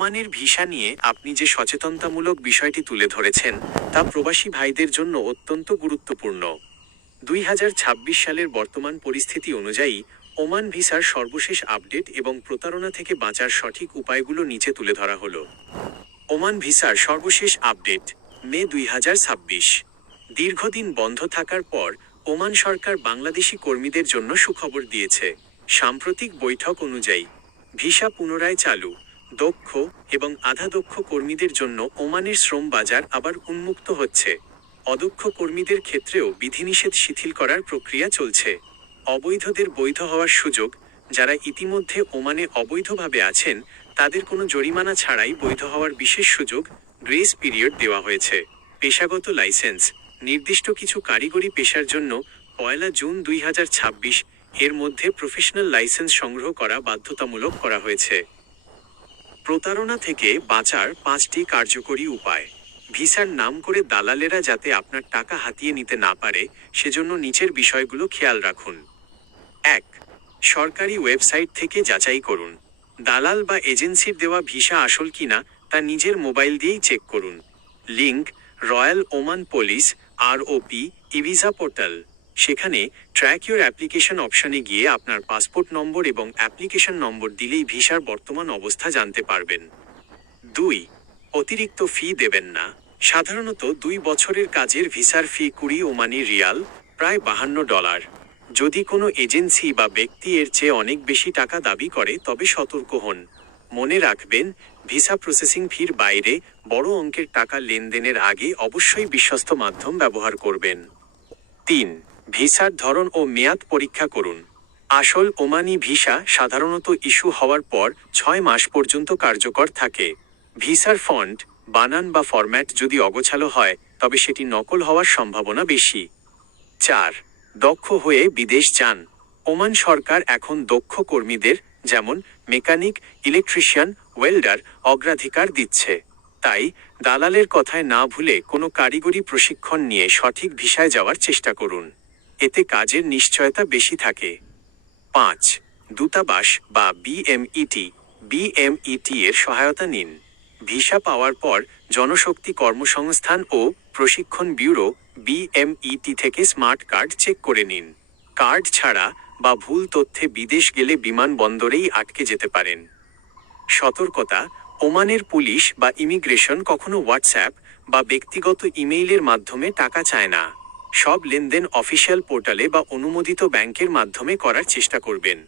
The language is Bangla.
ওমানের ভিসা নিয়ে আপনি যে সচেতনতামূলক বিষয়টি তুলে ধরেছেন তা প্রবাসী ভাইদের জন্য অত্যন্ত গুরুত্বপূর্ণ। 2026 সালের বর্তমান পরিস্থিতি অনুযায়ী ওমান ভিসার সর্বশেষ আপডেট এবং প্রতারণা থেকে বাঁচার সঠিক উপায়গুলো নিচে তুলে ধরা হলো। ওমান ভিসার সর্বশেষ আপডেট মে 2026। দীর্ঘদিন বন্ধ থাকার পর ওমান সরকার বাংলাদেশি কর্মীদের জন্য সুখবর দিয়েছে। সাম্প্রতিক বৈঠক অনুযায়ী ভিসা পুনরায় চালু। দক্ষ এবং আধা দক্ষ কর্মীদের জন্য ওমানের শ্রম বাজার আবার উন্মুক্ত হচ্ছে। অদক্ষ কর্মীদের ক্ষেত্রেও বিধিনিষেধ শিথিল করার প্রক্রিয়া চলছে। অবৈধদের বৈধ হওয়ার সুযোগ। যারা ইতিমধ্যে ওমানে অবৈধভাবে আছেন তাদের কোনো জরিমানা ছাড়াই বৈধ হওয়ার বিশেষ সুযোগ, গ্রেস পিরিয়ড দেওয়া হয়েছে। পেশাগত লাইসেন্স। নির্দিষ্ট কিছু কারিগরি পেশার জন্য 1 জুন 2026 এর মধ্যে প্রফেশনাল লাইসেন্স সংগ্রহ করা বাধ্যতামূলক করা হয়েছে। প্রতারণা থেকে বাঁচার 5টি কার্যকরী উপায়। ভিসার নাম করে দালালেরা যাতে আপনার টাকা হাতিয়ে নিতে না পারে সেজন্য নিচের বিষয়গুলো খেয়াল রাখুন। 1. সরকারি ওয়েবসাইট থেকে যাচাই করুন। দালাল বা এজেন্সির দেওয়া ভিসা আসল কিনা তা নিজের মোবাইল দিয়েই চেক করুন। Link: royal Oman police ROP e-visa portal. সেখানে ট্র্যাক ইউর অ্যাপ্লিকেশন অপশনে গিয়ে আপনার পাসপোর্ট নম্বর এবং অ্যাপ্লিকেশন নম্বর দিলেই ভিসার বর্তমান অবস্থা জানতে পারবেন। 2. অতিরিক্ত ফি দেবেন না। সাধারণত 2 বছরের কাজের ভিসার ফি 20 ওমানি রিয়াল, প্রায় $52। যদি কোনো এজেন্সি বা ব্যক্তি এর চেয়ে অনেক বেশি টাকা দাবি করে তবে সতর্ক হন। মনে রাখবেন, ভিসা প্রসেসিং ফির বাইরে বড় অঙ্কের টাকা লেনদেনের আগে অবশ্যই বিশ্বস্ত মাধ্যম ব্যবহার করবেন। 3. ভিসার ধরন ও মেয়াদ পরীক্ষা করুন। আসল ওমানি ভিসা সাধারণত ইস্যু হওয়ার পর 6 মাস পর্যন্ত কার্যকর থাকে। ভিসার ফন্ট, বানান বা ফরম্যাট যদি অগোছালো হয় তবে সেটি নকল হওয়ার সম্ভাবনা বেশি। 4. দক্ষ হয়ে বিদেশ যান। ওমান সরকার এখন দক্ষ কর্মীদের, যেমন মেকানিক, ইলেকট্রিশিয়ান, ওয়েল্ডার, অগ্রাধিকার দিচ্ছে। তাই দালালের কথায় না ভুলে কোনো কারিগরি প্রশিক্ষণ নিয়ে সঠিক ভিসায় যাওয়ার চেষ্টা করুন। এতে কাজের নিশ্চয়তা বেশি থাকে। 5. দূতাবাস বা BMET এর সহায়তা নিন। ভিসা পাওয়ার পর জনশক্তি কর্মসংস্থান ও প্রশিক্ষণ ব্যুরো BMET থেকে স্মার্ট কার্ড চেক করে নিন। কার্ড ছাড়া বা ভুল তথ্যে বিদেশ গেলে বিমানবন্দরেই আটকে যেতে পারেন। সতর্কতা: ওমানের পুলিশ বা ইমিগ্রেশন কখনো হোয়াটসঅ্যাপ বা ব্যক্তিগত ইমেইলের মাধ্যমে টাকা চায় না। সব লেনদেন অফিসিয়াল পোর্টালে বা অনুমোদিত ব্যাংকের মাধ্যমে করার চেষ্টা করবেন।